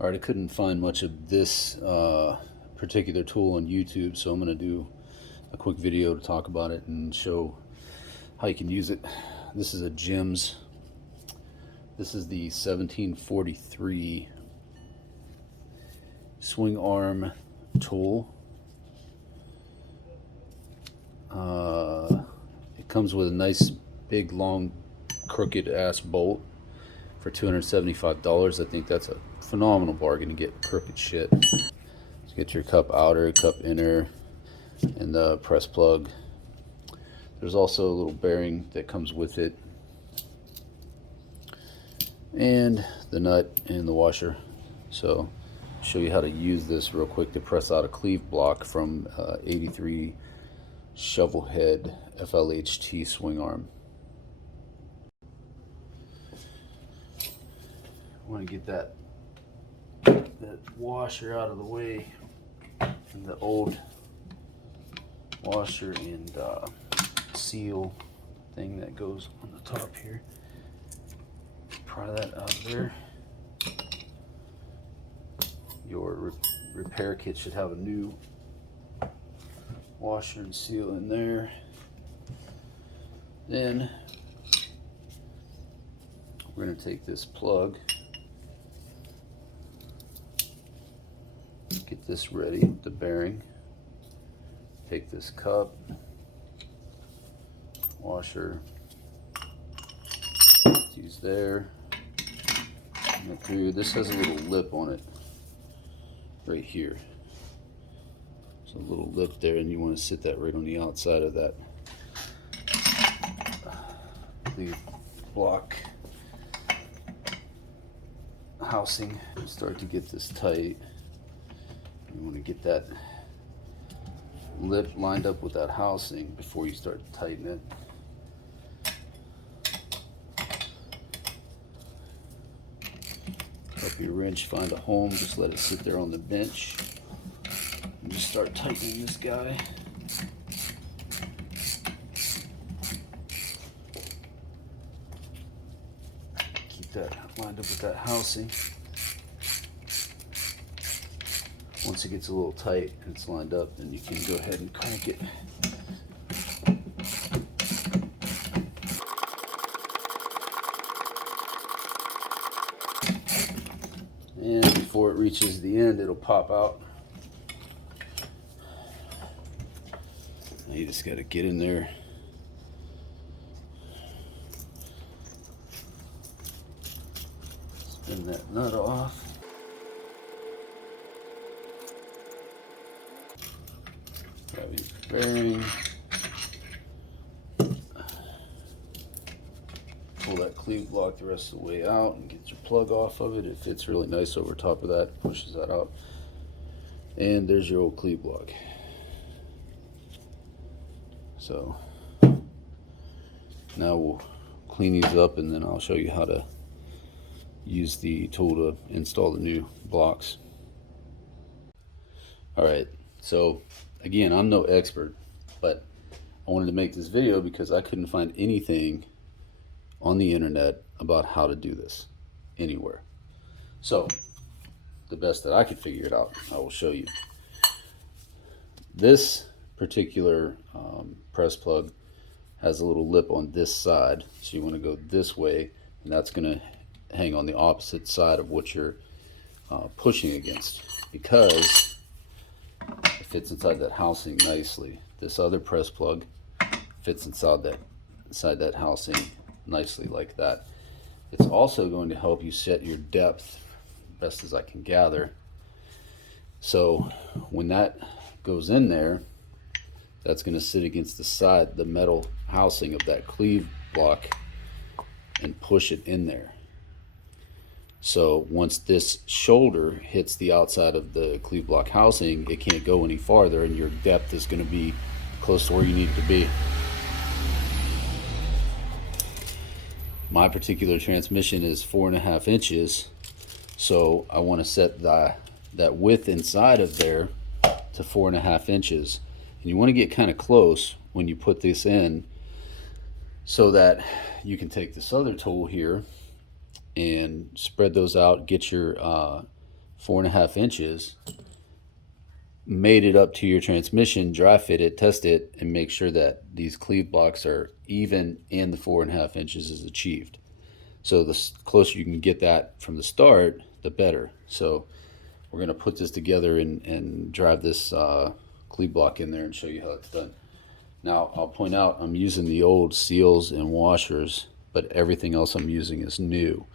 Alright, I couldn't find much of this particular tool on YouTube, so I'm going to do a quick video to talk about it and show how you can use it. This is a Jim's. This is the 1743 swing arm tool. It comes with a nice big long crooked ass bolt for $275. I think that's a phenomenal bargain to get crooked shit. So get your cup outer, cup inner, and the press plug. There's also a little bearing that comes with it, and the nut and the washer. So I'll show you how to use this real quick to press out a cleve block from 83 shovelhead FLHT swing arm. I want to get that washer out of the way, and the old washer and seal thing that goes on the top here. Pry that out of there. Your repair kit should have a new washer and seal in there. Then we're going to take this plug, get this ready with the bearing, take this cup, washer, use there, and through. This has a little lip on it right here. So a little lip there, and you want to sit that right on the outside of that the block housing. Start to get this tight. You want to get that lip lined up with that housing before you start to tighten it. Help your wrench find a home. Just let it sit there on the bench and just start tightening this guy. Keep that lined up with that housing. Once it gets a little tight and it's lined up, then you can go ahead and crank it. And before it reaches the end, it'll pop out. Now you just got to get in there. Spin that nut off. Grab your bearing. Pull that cleve block the rest of the way out and get your plug off of it. It fits really nice over top of that, pushes that out. And there's your old cleve block. So now we'll clean these up, and then I'll show you how to use the tool to install the new blocks. Alright, so again, I'm no expert, but I wanted to make this video because I couldn't find anything on the internet about how to do this anywhere. So the best that I could figure it out, I will show you. This particular press plug has a little lip on this side, so you want to go this way, and that's going to hang on the opposite side of what you're pushing against, because it fits inside that housing nicely. This other press plug fits inside that housing nicely like that. It's also going to help you set your depth best as I can gather. So when that goes in there, that's going to sit against the side, the metal housing of that cleve block, and push it in there. So once this shoulder hits the outside of the cleve block housing, it can't go any farther, and your depth is going to be close to where you need it to be. My particular transmission is 4.5 inches, so I want to set that width inside of there to 4.5 inches. And you want to get kind of close when you put this in, so that you can take this other tool here and spread those out, get your 4.5 inches, made it up to your transmission, dry fit it, test it, and make sure that these cleve blocks are even and the 4.5 inches is achieved. So the closer you can get that from the start, the better. So we're going to put this together and drive this cleve block in there and show you how it's done. Now I'll point out I'm using the old seals and washers, but everything else I'm using is new.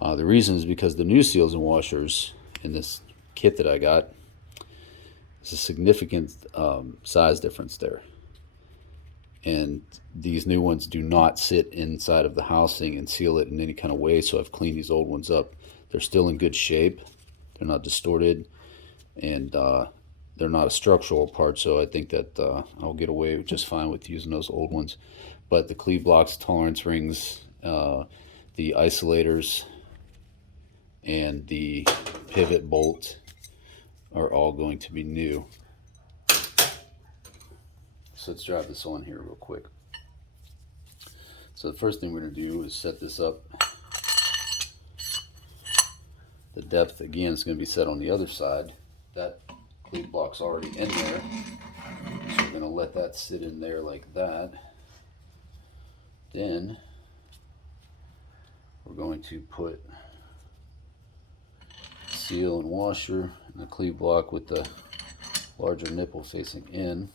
The reason is because the new seals and washers in this kit that I got, there's a significant size difference there. And these new ones do not sit inside of the housing and seal it in any kind of way, so I've cleaned these old ones up. They're still in good shape. They're not distorted, and they're not a structural part, so I think that I'll get away just fine with using those old ones. But the cleve blocks, tolerance rings, the isolators, and the pivot bolt are all going to be new. So let's drive this on here real quick. So the first thing we're going to do is set this up. The depth, again, is going to be set on the other side. That cleve block's already in there, so we're going to let that sit in there like that. Then we're going to put seal and washer and the cleve block with the larger nipple facing in.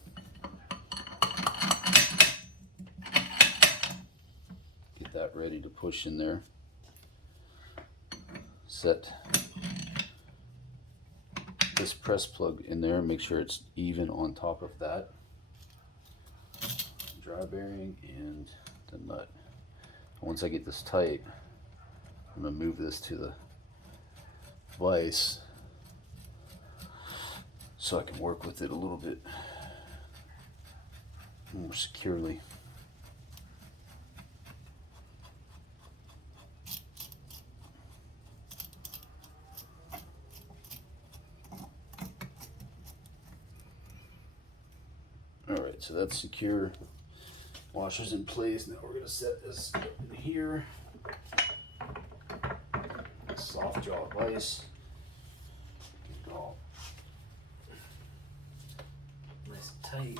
Get that ready to push in there. Set this press plug in there, make sure it's even on top of that. Dry bearing and the nut. Once I get this tight, I'm going to move this to the vise so I can work with it a little bit more securely. Alright, so that's secure. Washer's in place. Now we're going to set this in here. Soft jaw vise. Get it all nice and tight.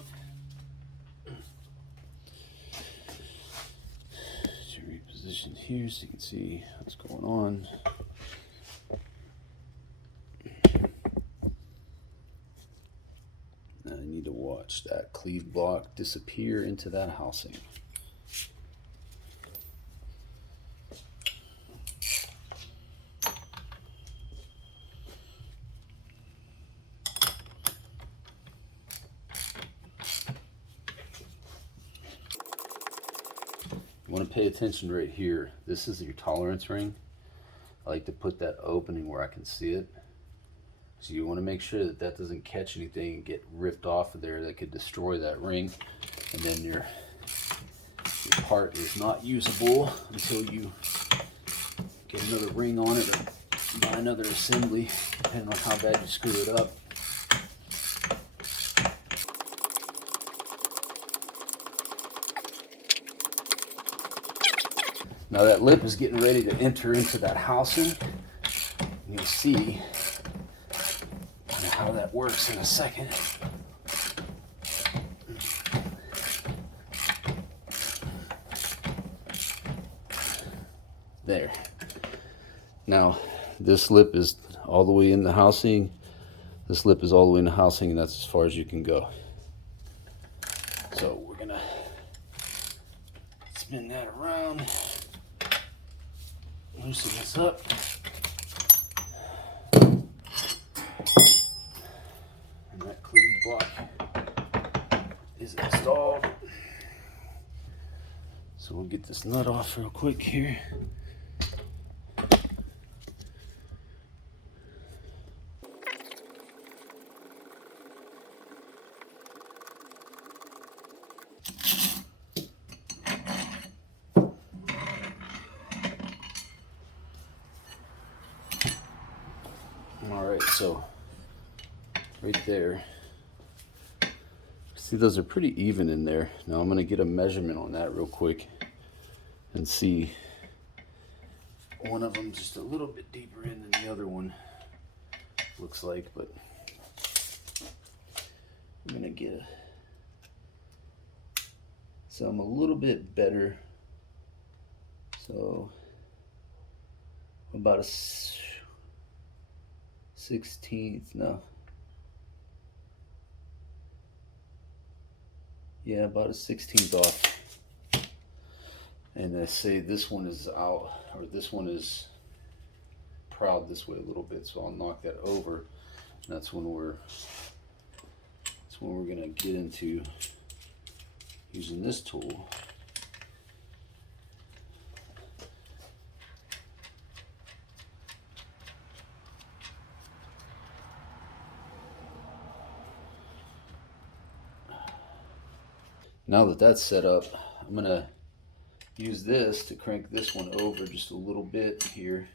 To reposition here so you can see what's going on. Now I need to watch that cleve block disappear into that housing. You want to pay attention right here. This is your tolerance ring. I like to put that opening where I can see it. So you want to make sure that that doesn't catch anything and get ripped off of there that could destroy that ring. And then your part is not usable until you get another ring on it or buy another assembly, depending on how bad you screw it up. Now that lip is getting ready to enter into that housing. You'll see how that works in a second. There. Now this lip is all the way in the housing. This lip is all the way in the housing, and that's as far as you can go. So we're gonna spin that around. Loosen this up. And that cleve block is installed. So we'll get this nut off real quick here. Alright, so right there, see those are pretty even in there. Now I'm going to get a measurement on that real quick and see. One of them just a little bit deeper in than the other one. looks like, but I'm gonna get some a little bit better. So about a 16th, no. Yeah, about a 16th off. And I say this one is out, or this one is proud this way a little bit, so I'll knock that over. And that's when we're gonna get into using this tool. Now that that's set up, I'm gonna use this to crank this one over just a little bit here.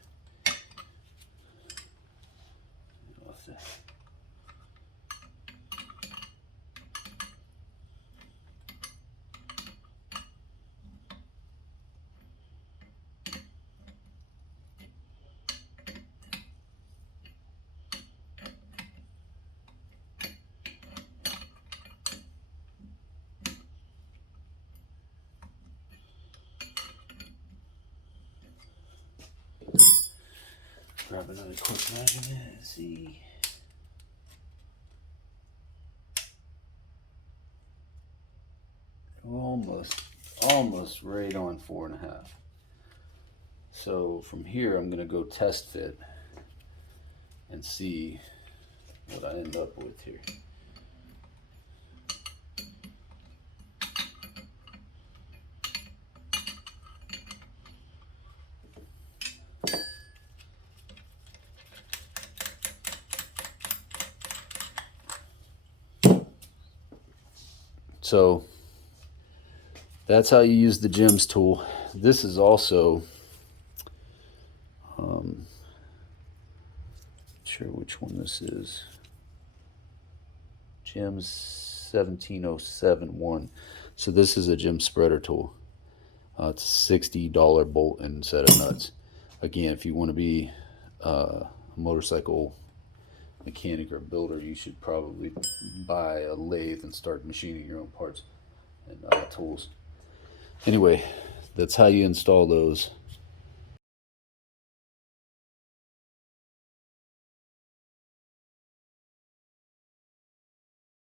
Grab another quick measurement and see. Almost right on 4.5. So from here, I'm gonna go test fit and see what I end up with here. So that's how you use the gems tool. This is also, not sure which one this is. Gems 17071. So this is a gem spreader tool. It's a $60 bolt and set of nuts. Again, if you want to be a motorcycle mechanic or builder, you should probably buy a lathe and start machining your own parts and tools. Anyway, that's how you install those.